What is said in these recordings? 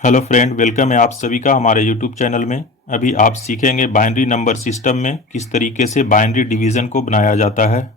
Hello friend, welcome है आप सभी का हमारे यूट्यूब चैनल में। अभी आप सीखेंगे बाइनरी नंबर सिस्टम में किस तरीके से बाइनरी डिवीज़न को बनाया जाता है।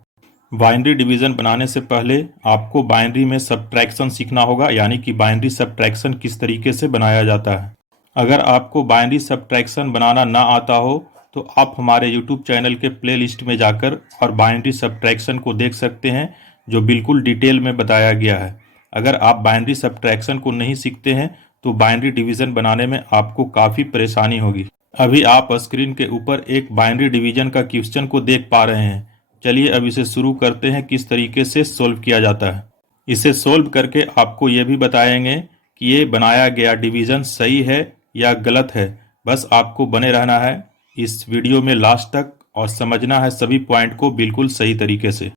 बाइनरी डिवीज़न बनाने से पहले आपको बाइनरी में सब्ट्रैक्शन सीखना होगा, यानी कि बाइनरी सब्ट्रैक्शन किस तरीके से बनाया जाता है। अगर आपको बाइनरी सब्ट्रैक्शन बनाना ना आता हो तो आप हमारे यूट्यूब चैनल के प्ले लिस्ट में जाकर और बाइनरी सब्ट्रैक्शन को देख सकते हैं, जो बिल्कुल डिटेल में बताया गया है। अगर आप बाइनरी सब्ट्रैक्शन को नहीं सीखते हैं तो बाइनरी डिवीज़न बनाने में आपको काफ़ी परेशानी होगी। अभी आप स्क्रीन के ऊपर एक बाइनरी डिवीज़न का क्वेश्चन को देख पा रहे हैं। चलिए अब इसे शुरू करते हैं किस तरीके से सोल्व किया जाता है। इसे सोल्व करके आपको ये भी बताएंगे कि ये बनाया गया डिवीज़न सही है या गलत है। बस आपको बने रहना है इस वीडियो में लास्ट तक और समझना है सभी पॉइंट को बिल्कुल सही तरीके से।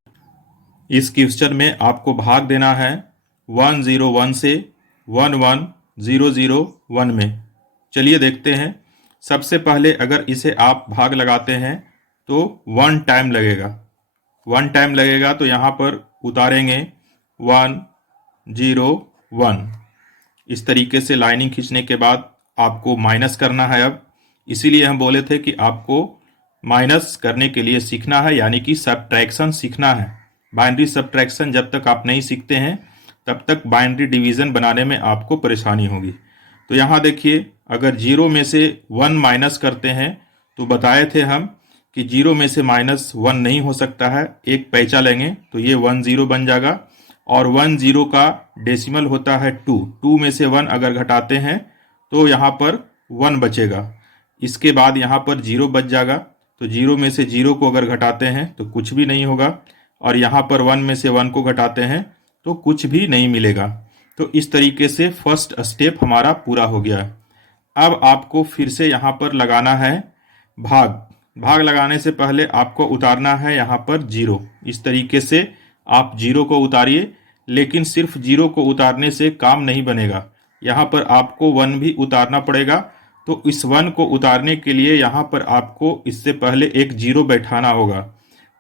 इस क्वेश्चन में आपको भाग देना है 101 से 11001 में। चलिए देखते हैं। सबसे पहले अगर इसे आप भाग लगाते हैं तो 1 टाइम लगेगा। 1 टाइम लगेगा तो यहाँ पर उतारेंगे 101। इस तरीके से लाइनिंग खींचने के बाद आपको माइनस करना है। अब इसीलिए हम बोले थे कि आपको माइनस करने के लिए सीखना है, यानी कि सब्ट्रैक्शन सीखना है। बाइनरी सब्ट्रैक्शन जब तक आप नहीं सीखते हैं तब तक बाइनरी डिवीज़न बनाने में आपको परेशानी होगी। तो यहाँ देखिए, अगर 0 में से 1 माइनस करते हैं तो बताए थे हम कि 0 में से -1 नहीं हो सकता है। एक पैंचा लेंगे तो ये 10 बन जाएगा और 10 का डेसिमल होता है 2। 2 में से 1 अगर घटाते हैं तो यहाँ पर 1 बचेगा। इसके बाद यहाँ पर 0 बच जाएगा, तो 0 में से 0 को अगर घटाते हैं तो कुछ भी नहीं होगा और यहाँ पर 1 में से 1 को घटाते हैं तो कुछ भी नहीं मिलेगा। तो इस तरीके से फर्स्ट स्टेप हमारा पूरा हो गया। अब आपको फिर से यहाँ पर लगाना है भाग। भाग लगाने से पहले आपको उतारना है यहाँ पर 0। इस तरीके से आप 0 को उतारिए, लेकिन सिर्फ 0 को उतारने से काम नहीं बनेगा। यहाँ पर आपको 1 भी उतारना पड़ेगा। तो इस 1 को उतारने के लिए यहाँ पर आपको इससे पहले एक 0 बैठाना होगा।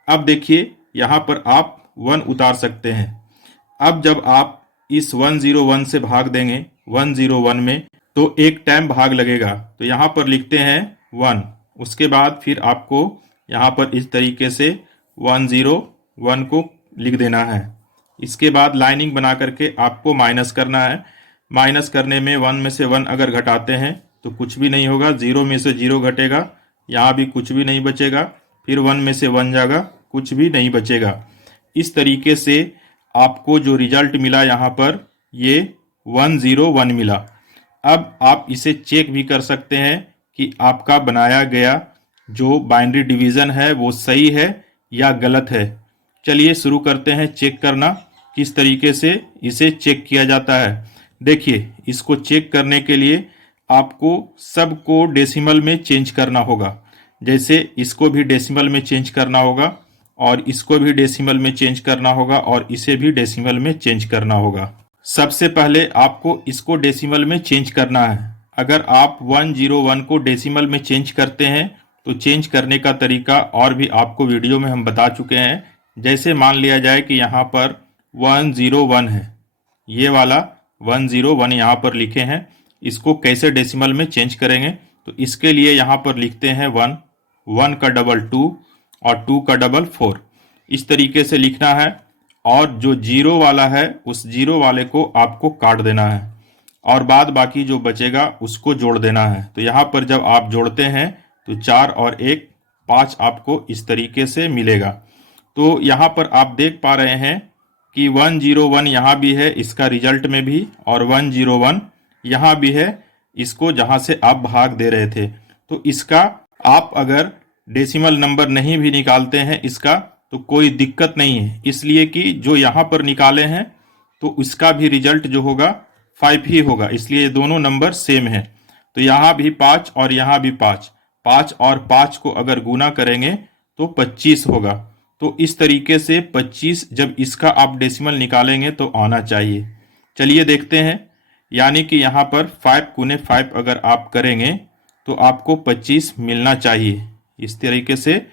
अब देखिए, यहाँ पर आप 1 उतार सकते हैं। अब जब आप इस 101 से भाग देंगे 101 में तो एक टाइम भाग लगेगा। तो यहाँ पर लिखते हैं 1। उसके बाद फिर आपको यहाँ पर इस तरीके से 101 को लिख देना है। इसके बाद लाइनिंग बना करके आपको माइनस करना है। माइनस करने में 1 में से 1 अगर घटाते हैं तो कुछ भी नहीं होगा। 0 में से 0 घटेगा, यहाँ भी कुछ भी नहीं बचेगा। फिर 1 में से 1 जाएगा, कुछ भी नहीं बचेगा। इस तरीके से आपको जो रिजल्ट मिला यहाँ पर ये 101 मिला। अब आप इसे चेक भी कर सकते हैं कि आपका बनाया गया जो बाइनरी डिवीज़न है वो सही है या गलत है। चलिए शुरू करते हैं चेक करना, किस तरीके से इसे चेक किया जाता है। देखिए, इसको चेक करने के लिए आपको सबको डेसिमल में चेंज करना होगा। जैसे इसको भी डेसिमल में चेंज करना होगा और इसको भी डेसिमल में चेंज करना होगा और इसे भी डेसिमल में चेंज करना होगा। सबसे पहले आपको इसको डेसिमल में चेंज करना है। अगर आप 101 को डेसिमल में चेंज करते हैं तो चेंज करने का तरीका और भी आपको वीडियो में हम बता चुके हैं। जैसे मान लिया जाए कि यहाँ पर 101 है, ये वाला 101 यहाँ पर लिखे हैं। इसको कैसे डेसिमल में चेंज करेंगे तो इसके लिए यहाँ पर लिखते हैं 1, 1 का डबल 2 और 2 का डबल 4। इस तरीके से लिखना है और जो 0 वाला है उस 0 वाले को आपको काट देना है और बाद बाकी जो बचेगा उसको जोड़ देना है। तो यहाँ पर जब आप जोड़ते हैं तो 4 और 1 5 आपको इस तरीके से मिलेगा। तो यहाँ पर आप देख पा रहे हैं कि 101 यहाँ भी है इसका रिजल्ट में भी, और 101 यहाँ भी है इसको जहाँ से आप भाग दे रहे थे। तो इसका आप अगर डेसिमल नंबर नहीं भी निकालते हैं इसका तो कोई दिक्कत नहीं है, इसलिए कि जो यहाँ पर निकाले हैं तो इसका भी रिजल्ट जो होगा 5 ही होगा, इसलिए ये दोनों नंबर सेम है। तो यहाँ भी 5 और यहाँ भी 5, 5 और 5 को अगर गुना करेंगे तो 25 होगा। तो इस तरीके से 25 जब इसका आप डेसिमल निकालेंगे तो आना चाहिए। चलिए देखते हैं, यानी कि यहाँ पर 5 गुने 5 अगर आप करेंगे तो आपको 25 मिलना चाहिए। इस तरीके से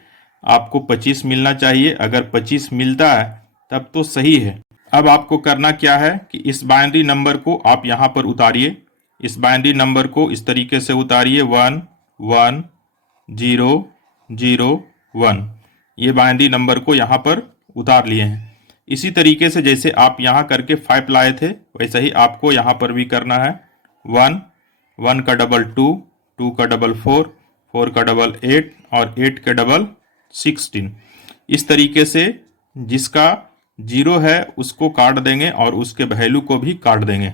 आपको 25 मिलना चाहिए। अगर 25 मिलता है तब तो सही है। अब आपको करना क्या है कि इस बाइनरी नंबर को आप यहाँ पर उतारिए इस बाइनरी नंबर को इस तरीके से उतारिए 1 1 0 0 1। ये बाइनरी नंबर को यहाँ पर उतार लिए हैं। इसी तरीके से जैसे आप यहाँ करके 5 लाए थे वैसे ही आपको यहाँ पर भी करना है। 1 1 का डबल 2, 2 का डबल 4, 4 का डबल 8 और 8 का डबल 16। इस तरीके से जिसका 0 है उसको काट देंगे और उसके वैल्यू को भी काट देंगे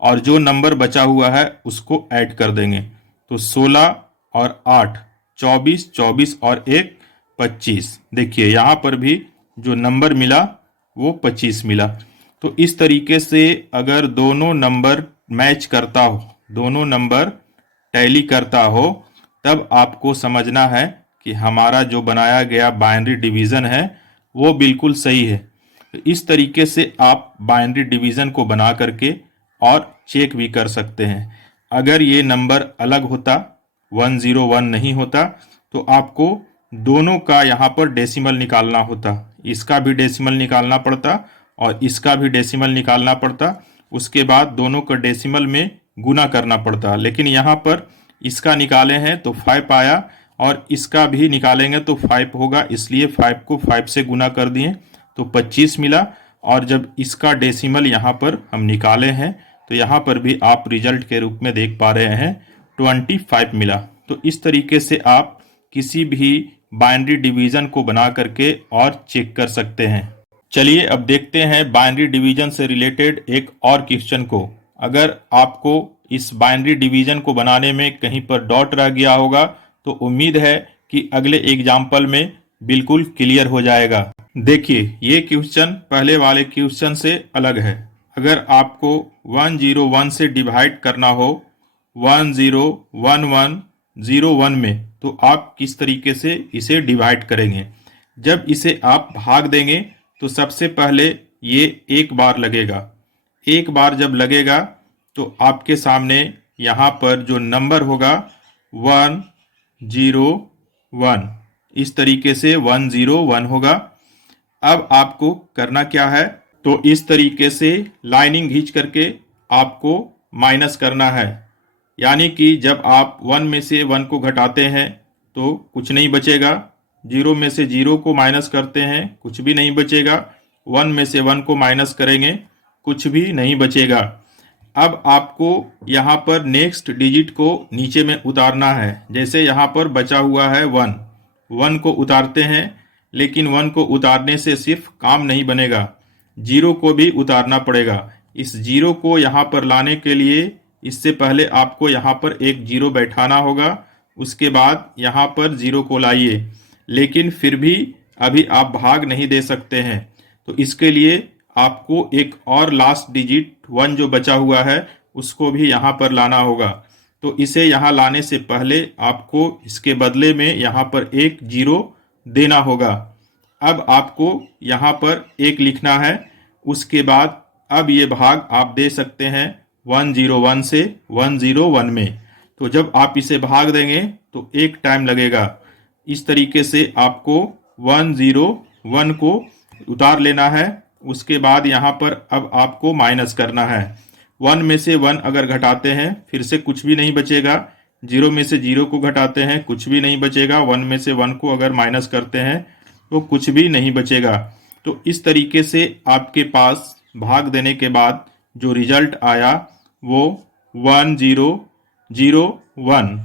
और जो नंबर बचा हुआ है उसको ऐड कर देंगे। तो 16 और 8 24, 24 और 1 25। देखिए यहाँ पर भी जो नंबर मिला वो 25 मिला। तो इस तरीके से अगर दोनों नंबर मैच करता हो, दोनों नंबर टैली करता हो, तब आपको समझना है कि हमारा जो बनाया गया बाइनरी डिवीज़न है वो बिल्कुल सही है। तो इस तरीके से आप बाइनरी डिवीज़न को बना करके और चेक भी कर सकते हैं। अगर ये नंबर अलग होता, 101 नहीं होता, तो आपको दोनों का यहाँ पर डेसिमल निकालना होता। इसका भी डेसिमल निकालना पड़ता और इसका भी डेसिमल निकालना पड़ता। उसके बाद दोनों का डेसिमल में गुना करना पड़ता। लेकिन यहाँ पर इसका निकाले हैं तो 5 आया और इसका भी निकालेंगे तो 5 होगा, इसलिए 5 को 5 से गुना कर दिए तो 25 मिला। और जब इसका डेसिमल यहाँ पर हम निकाले हैं तो यहाँ पर भी आप रिजल्ट के रूप में देख पा रहे हैं 25 मिला। तो इस तरीके से आप किसी भी बाइनरी डिवीज़न को बना करके और चेक कर सकते हैं। चलिए अब देखते हैं बाइनरी डिवीज़न से रिलेटेड एक और क्वेश्चन को। अगर आपको इस बाइनरी डिवीज़न को बनाने में कहीं पर डॉट रह गया होगा तो उम्मीद है कि अगले एग्जाम्पल में बिल्कुल क्लियर हो जाएगा। देखिए ये क्वेश्चन पहले वाले क्वेश्चन से अलग है। अगर आपको 101 से डिवाइड करना हो 101101 में, तो आप किस तरीके से इसे डिवाइड करेंगे। जब इसे आप भाग देंगे तो सबसे पहले ये एक बार लगेगा। एक बार जब लगेगा तो आपके सामने यहाँ पर जो नंबर होगा 101, इस तरीके से 101 होगा। अब आपको करना क्या है, तो इस तरीके से लाइनिंग खींच करके आपको माइनस करना है। यानी कि जब आप 1 में से 1 को घटाते हैं तो कुछ नहीं बचेगा, 0 में से 0 को माइनस करते हैं कुछ भी नहीं बचेगा, 1 में से 1 को माइनस करेंगे कुछ भी नहीं बचेगा। अब आपको यहाँ पर नेक्स्ट डिजिट को नीचे में उतारना है। जैसे यहाँ पर बचा हुआ है 1 को उतारते हैं, लेकिन 1 को उतारने से सिर्फ काम नहीं बनेगा, 0 को भी उतारना पड़ेगा। इस 0 को यहाँ पर लाने के लिए इससे पहले आपको यहाँ पर एक 0 बैठाना होगा, उसके बाद यहाँ पर 0 को लाइए। लेकिन फिर भी अभी आप भाग नहीं दे सकते हैं, तो इसके लिए आपको एक और लास्ट डिजिट 1 जो बचा हुआ है उसको भी यहाँ पर लाना होगा। तो इसे यहाँ लाने से पहले आपको इसके बदले में यहाँ पर एक 0 देना होगा। अब आपको यहाँ पर 1 लिखना है। उसके बाद अब ये भाग आप दे सकते हैं 101 से 101 में। तो जब आप इसे भाग देंगे तो एक टाइम लगेगा। इस तरीके से आपको 101 को उतार लेना है। उसके बाद यहाँ पर अब आपको माइनस करना है। 1 में से 1 अगर घटाते हैं फिर से कुछ भी नहीं बचेगा, 0 में से 0 को घटाते हैं कुछ भी नहीं बचेगा, 1 में से 1 को अगर माइनस करते हैं तो कुछ भी नहीं बचेगा। तो इस तरीके से आपके पास भाग देने के बाद जो रिजल्ट आया वो 1001।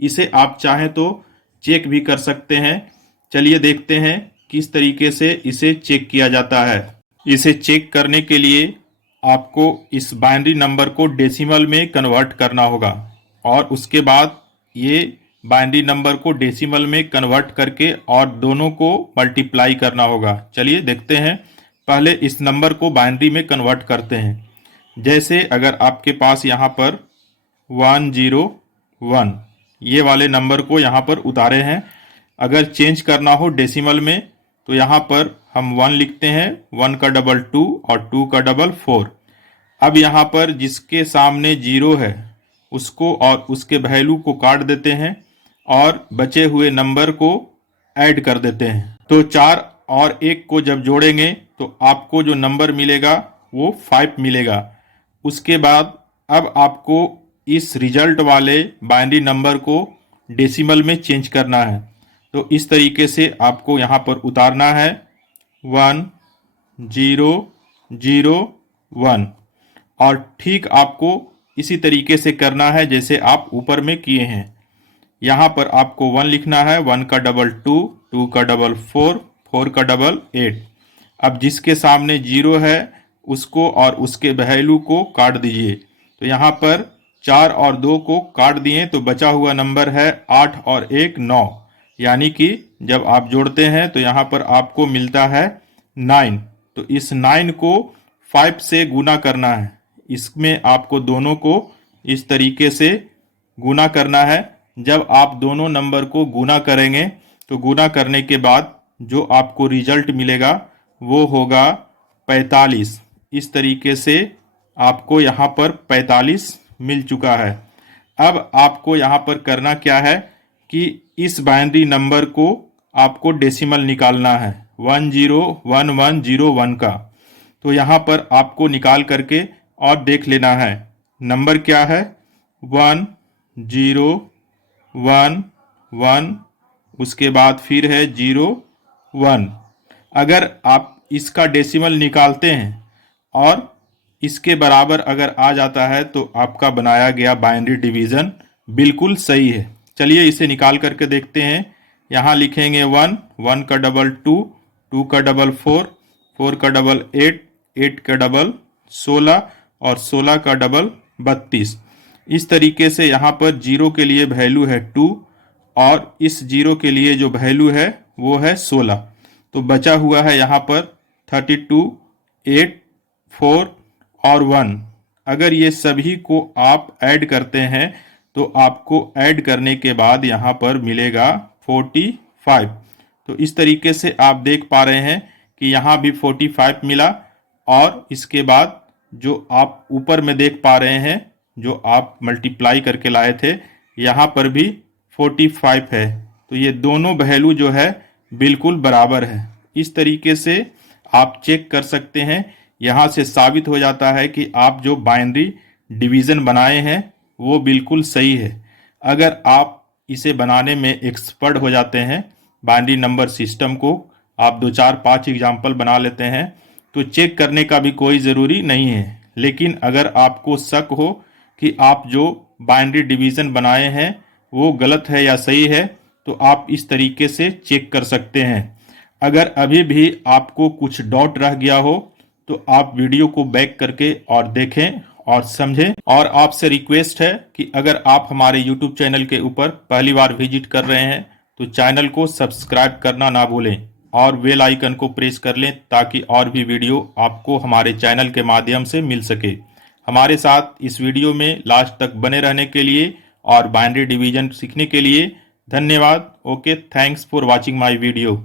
इसे आप चाहें तो चेक भी कर सकते हैं। चलिए देखते हैं किस तरीके से इसे चेक किया जाता है। इसे चेक करने के लिए आपको इस बाइनरी नंबर को डेसिमल में कन्वर्ट करना होगा और उसके बाद ये बाइनरी नंबर को डेसिमल में कन्वर्ट करके और दोनों को मल्टीप्लाई करना होगा। चलिए देखते हैं। पहले इस नंबर को बाइनरी में कन्वर्ट करते हैं। जैसे अगर आपके पास यहाँ पर 101 ये वाले नंबर को यहाँ पर उतारे हैं, अगर चेंज करना हो डेसिमल में तो यहाँ पर हम 1 लिखते हैं, 1 का डबल 2 और 2 का डबल 4। अब यहाँ पर जिसके सामने 0 है उसको और उसके वैल्यू को काट देते हैं और बचे हुए नंबर को ऐड कर देते हैं। तो 4 और 1 को जब जोड़ेंगे तो आपको जो नंबर मिलेगा वो 5 मिलेगा। उसके बाद अब आपको इस रिजल्ट वाले बाइनरी नंबर को डेसिमल में चेंज करना है। तो इस तरीके से आपको यहाँ पर उतारना है 1 0 0 1, और ठीक आपको इसी तरीके से करना है जैसे आप ऊपर में किए हैं। यहाँ पर आपको 1 लिखना है, 1 का डबल 2, 2 का डबल 4, 4 का डबल 8। अब जिसके सामने 0 है उसको और उसके वैल्यू को काट दीजिए। तो यहाँ पर 4 और 2 को काट दिए तो बचा हुआ नंबर है 8 और 1 9, यानी कि जब आप जोड़ते हैं तो यहाँ पर आपको मिलता है 9। तो इस 9 को 5 से गुना करना है। इसमें आपको दोनों को इस तरीके से गुना करना है। जब आप दोनों नंबर को गुना करेंगे तो गुना करने के बाद जो आपको रिजल्ट मिलेगा वो होगा 45। इस तरीके से आपको यहाँ पर 45 मिल चुका है। अब आपको यहाँ पर करना क्या है कि इस बाइनरी नंबर को आपको डेसिमल निकालना है 101101 का। तो यहाँ पर आपको निकाल करके और देख लेना है नंबर क्या है 1 0 1 1, उसके बाद फिर है 0 1। अगर आप इसका डेसिमल निकालते हैं और इसके बराबर अगर आ जाता है तो आपका बनाया गया बाइनरी डिवीज़न बिल्कुल सही है। चलिए इसे निकाल करके देखते हैं। यहाँ लिखेंगे 1, 1 का डबल 2, 2 का डबल 4, 4 का डबल 8, 8 का डबल 16 और 16 का डबल 32। इस तरीके से यहाँ पर 0 के लिए वैल्यू है 2 और इस 0 के लिए जो वैल्यू है वो है 16। तो बचा हुआ है यहाँ पर 32, 8, 4 और 1। अगर ये सभी को आप ऐड करते हैं तो आपको ऐड करने के बाद यहाँ पर मिलेगा 45। तो इस तरीके से आप देख पा रहे हैं कि यहाँ भी 45 मिला, और इसके बाद जो आप ऊपर में देख पा रहे हैं जो आप मल्टीप्लाई करके लाए थे यहाँ पर भी 45 है। तो ये दोनों वैल्यू जो है बिल्कुल बराबर है। इस तरीके से आप चेक कर सकते हैं। यहाँ से साबित हो जाता है कि आप जो बाइनरी डिवीज़न बनाए हैं वो बिल्कुल सही है। अगर आप इसे बनाने में एक्सपर्ट हो जाते हैं, बाइनरी नंबर सिस्टम को आप 2 4 5 एग्जाम्पल बना लेते हैं तो चेक करने का भी कोई ज़रूरी नहीं है। लेकिन अगर आपको शक हो कि आप जो बाइनरी डिवीज़न बनाए हैं वो गलत है या सही है तो आप इस तरीके से चेक कर सकते हैं। अगर अभी भी आपको कुछ डाउट रह गया हो तो आप वीडियो को बैक करके और देखें और समझें। और आपसे रिक्वेस्ट है कि अगर आप हमारे YouTube चैनल के ऊपर पहली बार विजिट कर रहे हैं तो चैनल को सब्सक्राइब करना ना भूलें और बेल आइकन को प्रेस कर लें ताकि और भी वीडियो आपको हमारे चैनल के माध्यम से मिल सके। हमारे साथ इस वीडियो में लास्ट तक बने रहने के लिए और बाइनरी डिवीजन सीखने के लिए धन्यवाद। Okay, thanks for watching my video.